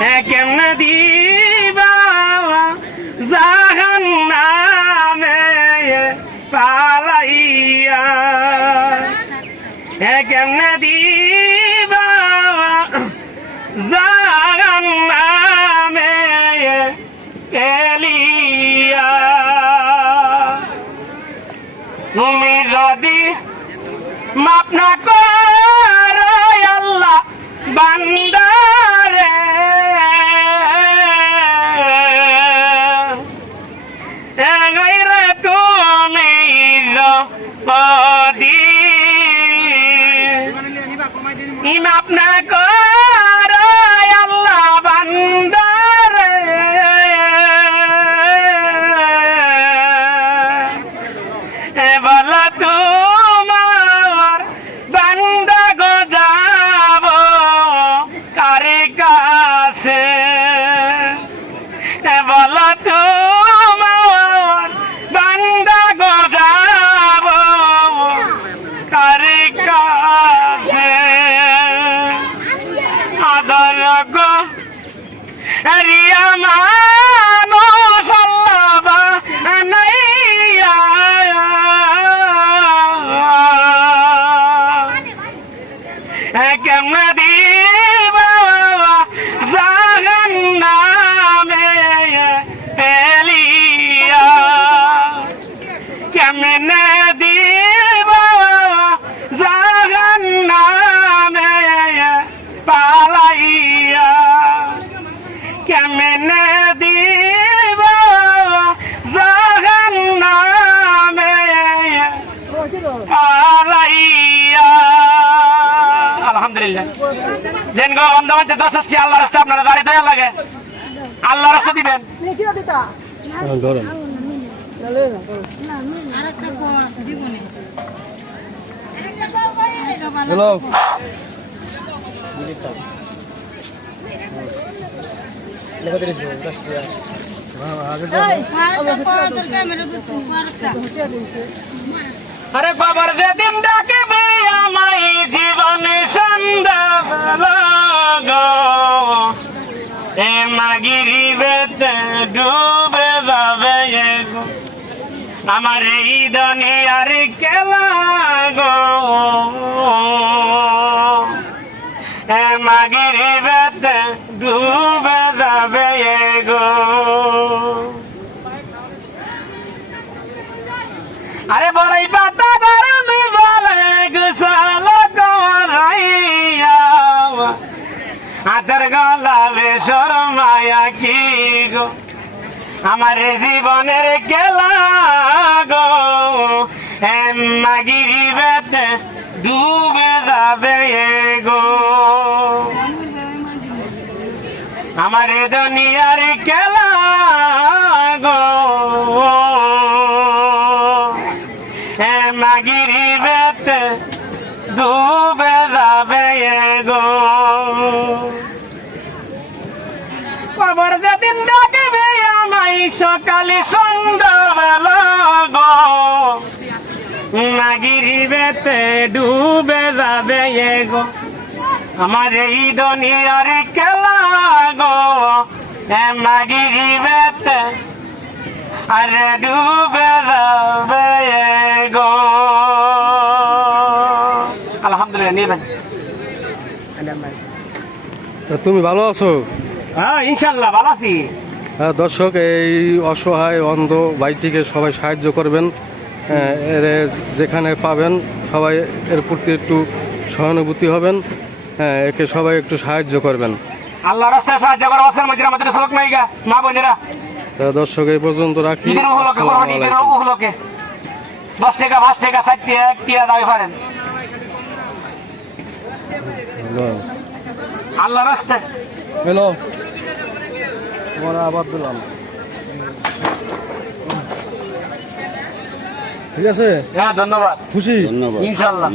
কেমনে দিবা জাহান্নামে পালাইয়া কেমনে দিবা জাহান্নামে পেলিয়া তুমি যদি মাপ না করো আল্লাহ বান্দারে রে তুমি মাপ না করো আল্লাহ বান্দারে বলা তোমার বান্দা গো যাব কারে কাছে বলা তোমার বান্দা গো যাব কারে কাছে আদর গো রিয়া মানুষ আল্লাহ নাইয়া কেমনে দিবা জাহান্নামে পেলিয়া কেমনে দিবা জাহান্নামে পালাইয়া কেমনে দিবা জাহান্নামে পালাইয়া আলহামদুলিল্লাহ যেন গো আমদামাতে 10 আসছে আল্লাহ রাস্তা আপনারা গাড়ি দেয়া লাগে আল্লাহ রাস্তা দিবেন ধরেন হ্যালো আরে বাবার যেদিন ডাকবে আমায় জীবনে সন্ধ্যা এ মাগিরি বেতে ডুবে যাবে আমার এই দুনিয়ার খেলা গো এ মাগিরি বেতে ডুবে যাবে গো আরে বড়াই পাতা বারমি বলে গুসাল করাইয়া হাতের গলা বেসর মায়া কি গো আমার জীবনের খেলা গো মাগিরি বেতে ডুবে যাবে গো আমার দুনিয়ার খেলা গো মাগিরি বেতে ডুবে যাবে গো খবর যেদিন ডাকবে আমায় সকালে সন্ধ্যাবেলা গো মাগিরি বেতে ডুবে যাবে গো আমার এই দুনিয়ার খেলা গো মাগিরি বেতে আরে ডুবে যাবে গো আলহামদুলিল্লাহ নিবেন তুমি ভালো আছো? হ্যাঁ ইনশাআল্লাহ ভালো আছি। দর্শক এই অসহায় অন্ধ ভাইটিকে সবাই সাহায্য করবেন, এর যেখানে পাবেন সবাই এর প্রতি একটু সহানুভূতি হবেন, একে সবাই একটু সাহায্য করবেন। আল্লাহ রাস্তায় সাহায্য করা আছে মধ্যে আমাদের সবক নাই গা মা বোনেরা। দর্শক এই পর্যন্ত রাখি। 10 টাকা 5 টাকা 60 টাকা 1 টাকা দাবি করেন আল্লাহ রাস্তায়। হ্যালো আমরা আবার দিলাম, ঠিক আছে? হ্যাঁ ধন্যবাদ, খুশি ইনশাআল্লাহ।